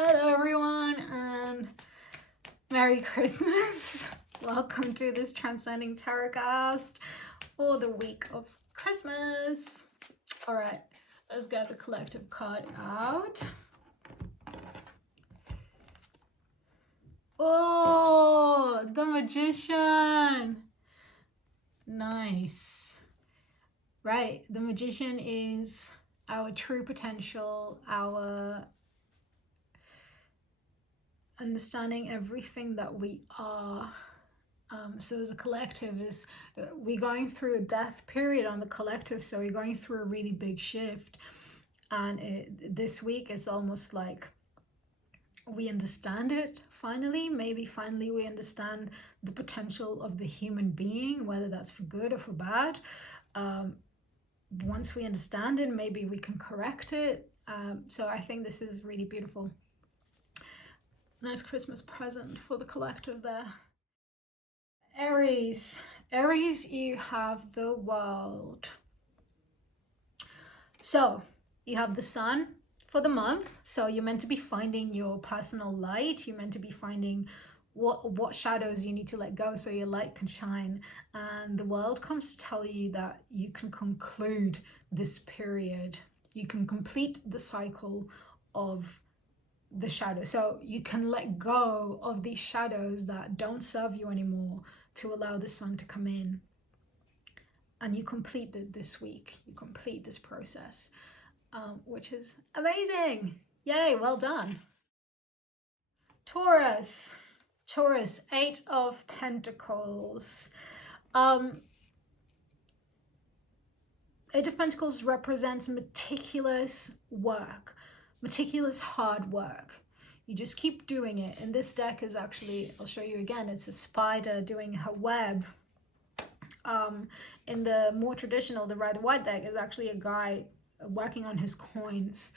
Hello everyone and Merry Christmas. Welcome to this Transcend-Ing Tarotcast for the week of Christmas. All right, let's get the collective card out. Oh, the Magician. Nice. Right, the Magician is our true potential, our understanding everything that we are. So as a collective, we're going through a death period on the collective, so we're going through a really big shift, and this week is almost like we understand it finally. Maybe finally we understand the potential of the human being, whether that's for good or for bad. Once we understand it, maybe we can correct it. So I think this is really beautiful. Nice Christmas present for the collective there. Aries, you have the World. So you have the Sun for the month. So you're meant to be finding your personal light. You're meant to be finding what shadows you need to let go so your light can shine. And the World comes to tell you that you can conclude this period. You can complete the cycle of the shadow, so you can let go of these shadows that don't serve you anymore to allow the Sun to come in, and you complete it this week. You complete this process, which is amazing. Yay, well done. Taurus, Eight of Pentacles. Eight of Pentacles represents meticulous work, meticulous hard work. You just keep doing it. And this deck is actually, I'll show you again, it's a spider doing her web. In the more traditional, the red white deck is actually a guy working on his coins,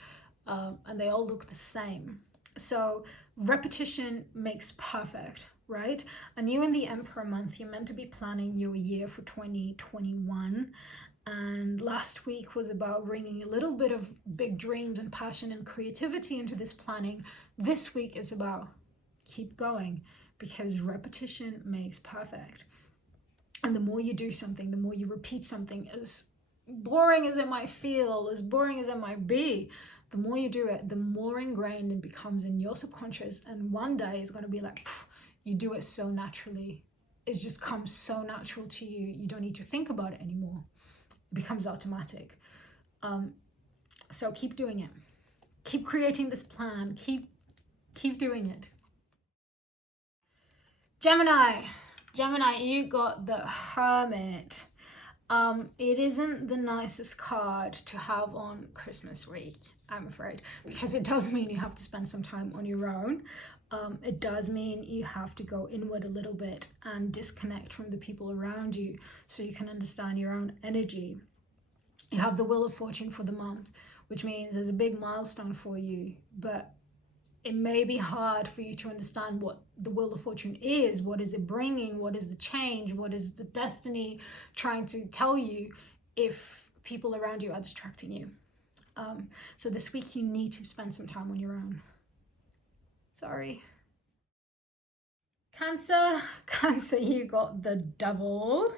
and they all look the same. So repetition makes perfect, right? And you in the Emperor month, you're meant to be planning your year for 2021. And last week was about bringing a little bit of big dreams and passion and creativity into this planning. This week is about keep going, because repetition makes perfect. And the more you do something, the more you repeat something, as boring as it might feel, as boring as it might be, the more you do it, the more ingrained it becomes in your subconscious. And one day it's going to be like, you do it so naturally. It just comes so natural to you. You don't need to think about it anymore. Becomes automatic. So keep doing it. Keep creating this plan. Keep doing it. Gemini, you got the Hermit. It isn't the nicest card to have on Christmas week, I'm afraid, because it does mean you have to spend some time on your own. It does mean you have to go inward a little bit and disconnect from the people around you so you can understand your own energy. You have the Wheel of Fortune for the month, which means there's a big milestone for you, but it may be hard for you to understand what the Wheel of Fortune is. What is it bringing? What is the change? What is the destiny trying to tell you if people around you are distracting you? So this week you need to spend some time on your own. Sorry. Cancer, you got the Devil.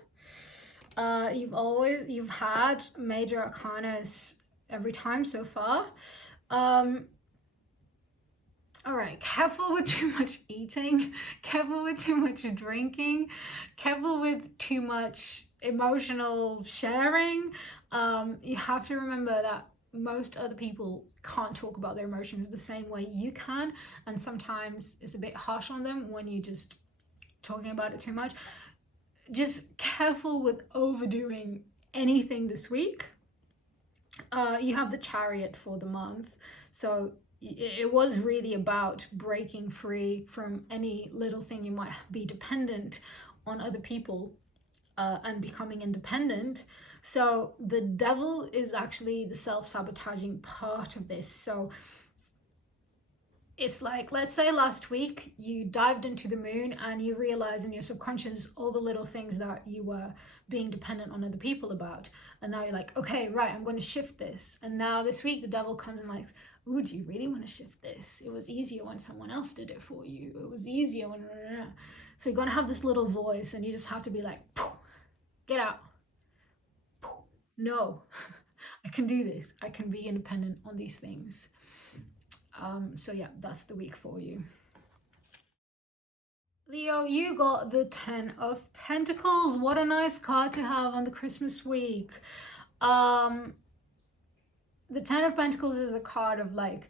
You've had major arcanas every time so far. All right, careful with too much eating, careful with too much drinking, careful with too much emotional sharing. You have to remember that most other people can't talk about their emotions the same way you can, and sometimes it's a bit harsh on them when you just talking about it too much. Just careful with overdoing anything this week. You have the Chariot for the month, so it was really about breaking free from any little thing you might be dependent on other people, and becoming independent. So the Devil is actually the self-sabotaging part of this. So it's like, let's say last week you dived into the moon and you realized in your subconscious all the little things that you were being dependent on other people about. And now you're like, okay, right, I'm going to shift this. And now this week the devil comes and like, ooh, do you really want to shift this? It was easier when someone else did it for you. It was easier when... So you're going to have this little voice and you just have to be like, get out. No, I can do this. I can be independent on these things. So yeah, that's the week for you. Leo, you got the 10 of Pentacles. What a nice card to have on the Christmas week. The 10 of Pentacles is a card of like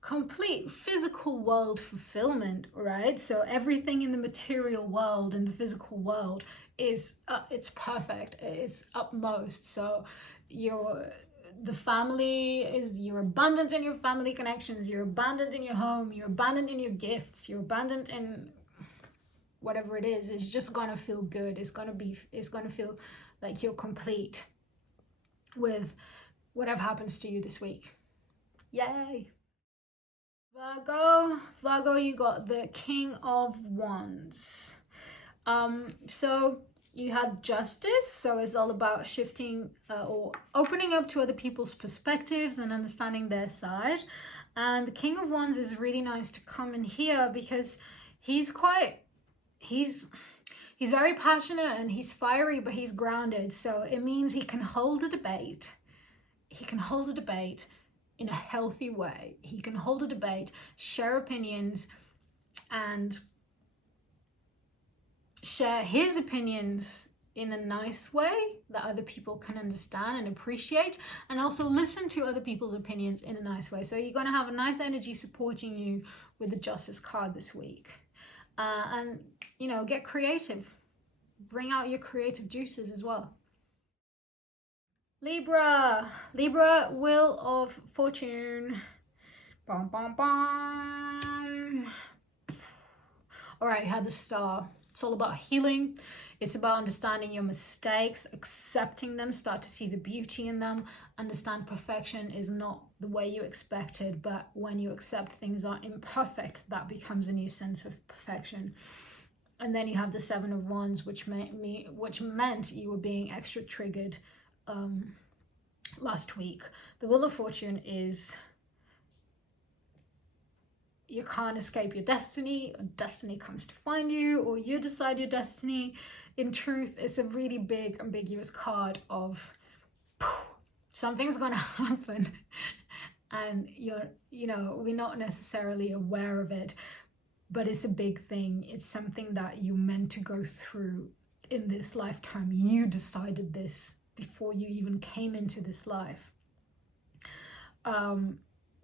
complete physical world fulfillment, right? So everything in the material world and the physical world is it's perfect, it's upmost. So the family is, you're abundant in your family connections, you're abundant in your home, you're abundant in your gifts, you're abundant in whatever it is. It's just gonna feel good. It's gonna feel like you're complete with whatever happens to you this week. Yay. Virgo, you got the King of Wands. So you have justice, so it's all about shifting or opening up to other people's perspectives and understanding their side. And the King of Wands is really nice to come in here because he's very passionate and he's fiery, but he's grounded. So it means he can hold a debate. He can hold a debate in a healthy way. He can hold a debate, share opinions, and share his opinions in a nice way that other people can understand and appreciate, and also listen to other people's opinions in a nice way. So you're going to have a nice energy supporting you with the Justice card this week. And, you know, get creative. Bring out your creative juices as well. Libra, Wheel of Fortune. Bum, bum, bum. All right, you had the Star. It's all about healing. It's about understanding your mistakes, accepting them, start to see the beauty in them. Understand perfection is not the way you expected, but when you accept things are imperfect, that becomes a new sense of perfection. And then you have the Seven of Wands, which meant you were being extra triggered last week. The Wheel of Fortune is you can't escape your destiny, or destiny comes to find you, or you decide your destiny. In truth, it's a really big, ambiguous card of something's gonna happen, and we're not necessarily aware of it, but it's a big thing. It's something that you meant to go through in this lifetime. You decided this before you even came into this life.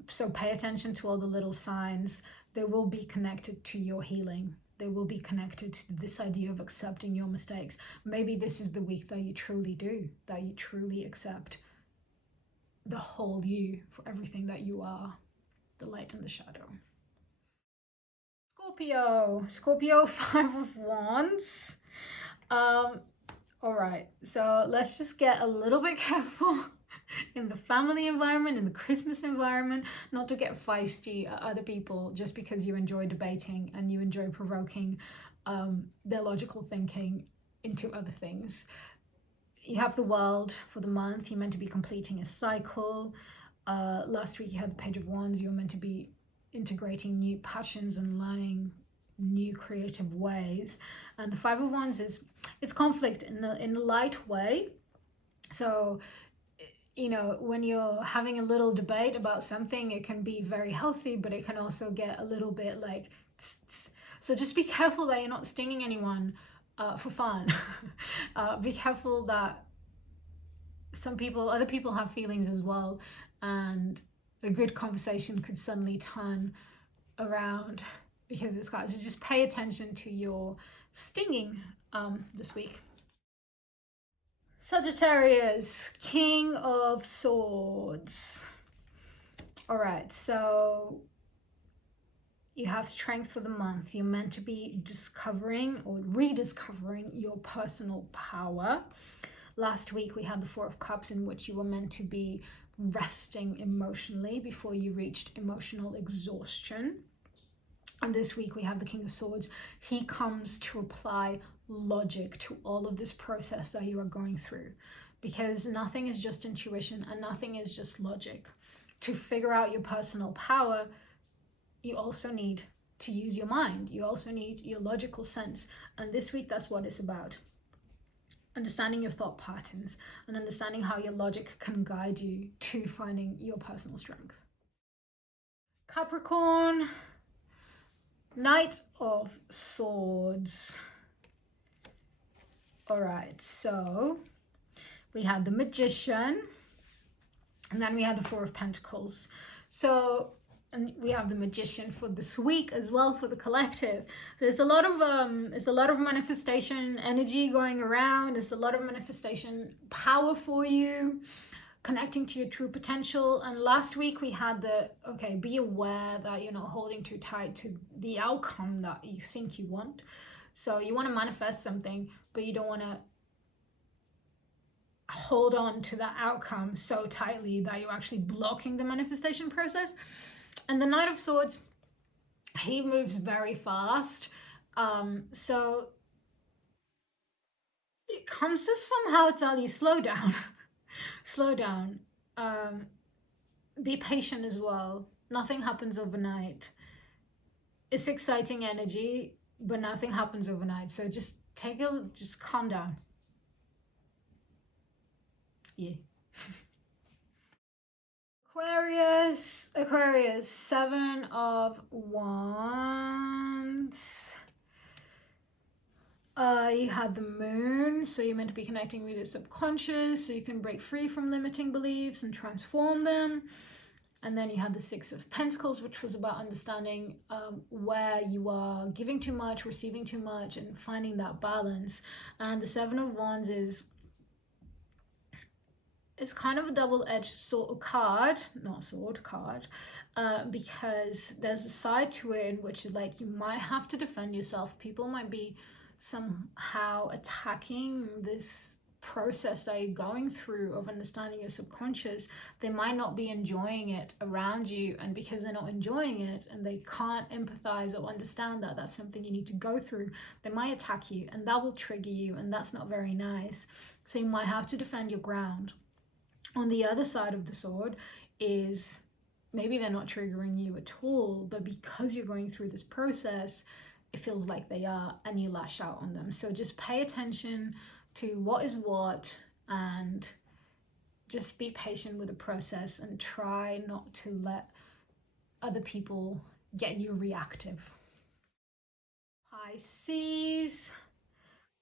So pay attention to all the little signs. They will be connected to your healing. They will be connected to this idea of accepting your mistakes. Maybe this is the week that you truly do, that you truly accept the whole you for everything that you are, the light and the shadow. Scorpio, Five of Wands. All right, so let's just get a little bit careful in the family environment, in the Christmas environment, not to get feisty at other people just because you enjoy debating and you enjoy provoking their logical thinking into other things. You have the World for the month. You're meant to be completing a cycle. Last week you had the Page of Wands. You were meant to be integrating new passions and learning new creative ways. And the Five of Wands it's conflict in a light way. So when you're having a little debate about something, it can be very healthy, but it can also get a little bit like tss. So just be careful that you're not stinging anyone for fun. Be careful that other people have feelings as well, and a good conversation could suddenly turn around because it's got to just pay attention to your stinging this week. Sagittarius, King of Swords. All right, so you have strength for the month. You're meant to be discovering or rediscovering your personal power. Last week we had the Four of Cups, in which you were meant to be resting emotionally before you reached emotional exhaustion. And this week we have the King of Swords. He comes to apply logic to all of this process that you are going through, because nothing is just intuition and nothing is just logic. To figure out your personal power, you also need to use your mind. You also need your logical sense. And this week, that's what it's about. Understanding your thought patterns and understanding how your logic can guide you to finding your personal strength. Capricorn, Knight of Swords. All right, so we had the Magician, and then we had the Four of Pentacles. So, and we have the Magician for this week as well for the collective. There's a lot of manifestation energy going around. There's a lot of manifestation power for you, connecting to your true potential. And last week we had be aware that you're not holding too tight to the outcome that you think you want. So you want to manifest something, but you don't want to hold on to that outcome so tightly that you're actually blocking the manifestation process. And the Knight of Swords, he moves very fast. So it comes to somehow tell you, slow down. Slow down. Be patient as well. Nothing happens overnight. It's exciting energy, but nothing happens overnight. So just calm down. Yeah. Aquarius, Seven of Wands. You had the Moon, so you're meant to be connecting with your subconscious, so you can break free from limiting beliefs and transform them. And then you had the Six of Pentacles, which was about understanding where you are giving too much, receiving too much, and finding that balance. And the Seven of Wands is kind of a double-edged card, because there's a side to it in which, like, you might have to defend yourself. People might be somehow attacking this process that you're going through of understanding your subconscious. They might not be enjoying it around you, and because they're not enjoying it and they can't empathize or understand that that's something you need to go through, they might attack you, and that will trigger you, and that's not very nice. So you might have to defend your ground. On the other side of the sword is maybe they're not triggering you at all, but because you're going through this process, it feels like they are, and you lash out on them. So just pay attention to what is what, and just be patient with the process and try not to let other people get you reactive. Pisces,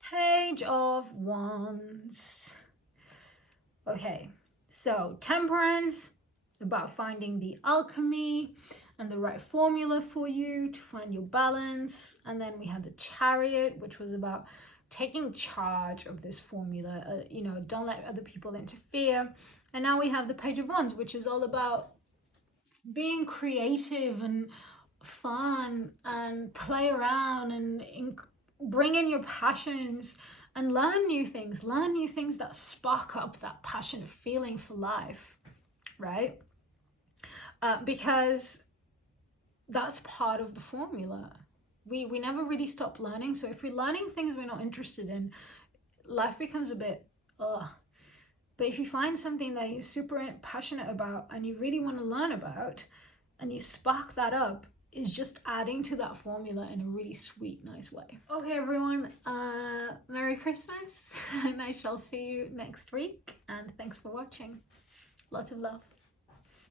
Page of Wands. Okay, so Temperance, about finding the alchemy and the right formula for you to find your balance. And then we had the Chariot, which was about taking charge of this formula. Don't let other people interfere. And now we have the Page of Wands, which is all about being creative and fun and play around and bring in your passions and learn new things that spark up that passionate feeling for life, right? Because that's part of the formula. We never really stop learning. So if we're learning things we're not interested in, life becomes a bit, ugh. But if you find something that you're super passionate about and you really want to learn about, and you spark that up, is just adding to that formula in a really sweet, nice way. Okay, everyone, Merry Christmas, and I shall see you next week. And thanks for watching. Lots of love.